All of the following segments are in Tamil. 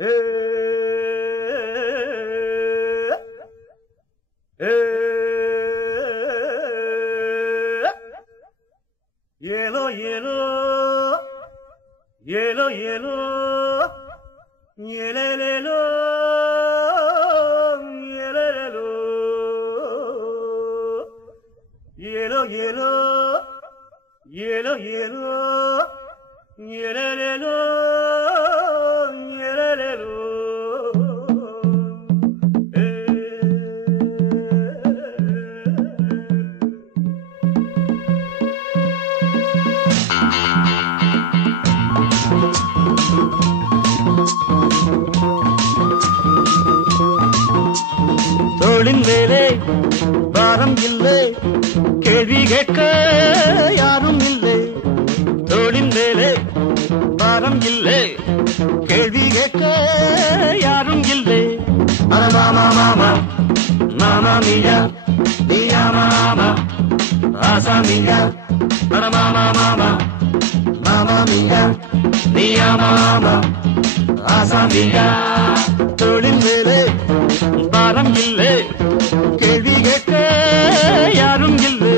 Yelo, yelo, yelo, yelo, yelelelo, yelelelo, yelo, yelo, yelo, yelo, yelelelo, yelelelo. தோளின் மேலே பாரம் இல்லை, கேள்வி கேட்க யாரும் இல்லை. தோளின் மேலே பாரம் இல்லை, கேள்வி கேட்க யாரும் இல்லை. மாமா மாமா மாமா மியா மியா மாமா ஆசா மியா மாமா மாமா மாமா மியா மியா மாமா ஆசா மியா. தோளின் மேலே பாரம் இல்லை, கேள்வி கேட்க யாரும் இல்லை.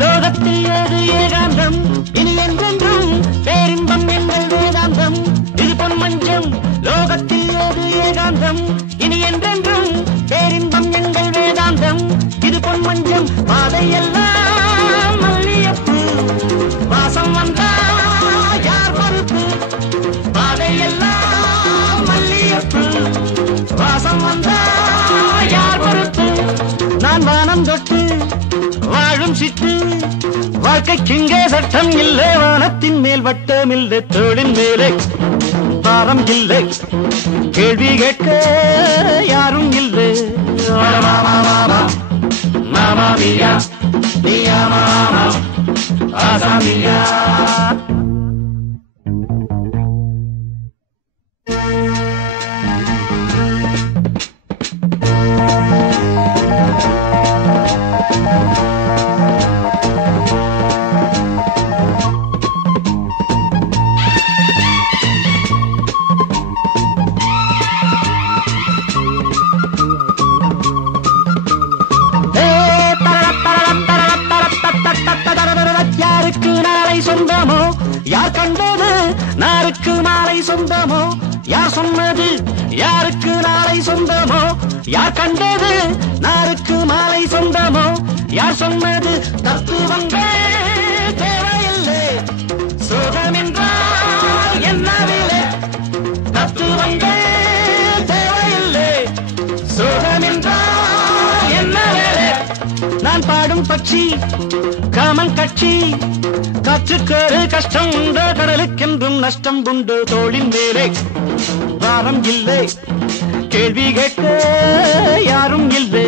லோகத்தில் ஏது ஏகாந்தம் இனி என்றென்றும் பேரின்பம் எங்கள் வேதாந்தம் இது பொன் மஞ்சம். லோகத்தில் ஏது ஏகாந்தம் இனி என்றென்றும் பேரின்பம் எங்கள் வேதாந்தம் இது பொன் மஞ்சம். பாதையெல்லாம் மல்லியப்பு வாசம் வந்தா யார் பொறுப்பு? பாதையெல்லாம் மல்லியப்பு வாசம் வந்தா யார் பொறுப்பு? நான் வானம் தொட்டு வாழும் சிட்டு, வாழ்க்கைக்கிங்கே சட்டம் இல்லை, வானத்தின் மேல் வட்டம் இல்லை. தோளின் மேலே பாரம் இல்லை, கேள்வி கேட்க யாரும் இல்லை. மாமா மாமா மாமா மியா மியா மாமா ஆசா மியா. யாருக்கு நாளை சொந்தமோ யார் கண்டது, நாருக்கு நாளை சொந்தமோ யார் சொன்னது? யாருக்கு நாளை சொந்தமோ யார் கண்டது, நாருக்கு மாலை சொந்தமோ யார் சொன்னது? தத்துவங்கள் தேவையில்லை, சோகம் என்றால் என்னவில்லை. தத்துவங்கள் தேவையில்லை, சோகம் என்றால் என்னவில்லை. நான் பாடும் பட்சி காமன் கட்சி, காற்றுக்கேறு கஷ்டம் உண்டு, கடலுக்கென்றும் நஷ்டம் உண்டு. தோளின் மேலே பாரம் இல்லை, கேள்வி கேட்க யாரும் இல்லை.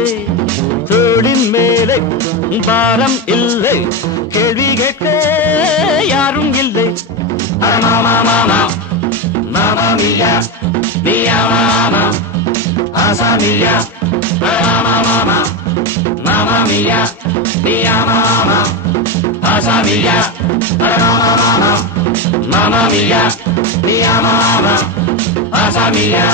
தோளின் மேலே பாரம் இல்லை, கேள்வி கேட்க யாரும் இல்லை. மாமா மாமா மாமா மியா மியா மாமா ஆசா மியா மாமா மாமா மாமா மியா மியா மாமா ஆசா மியா மாமா மாமா மியா மியா மாமா ஆசா மியா.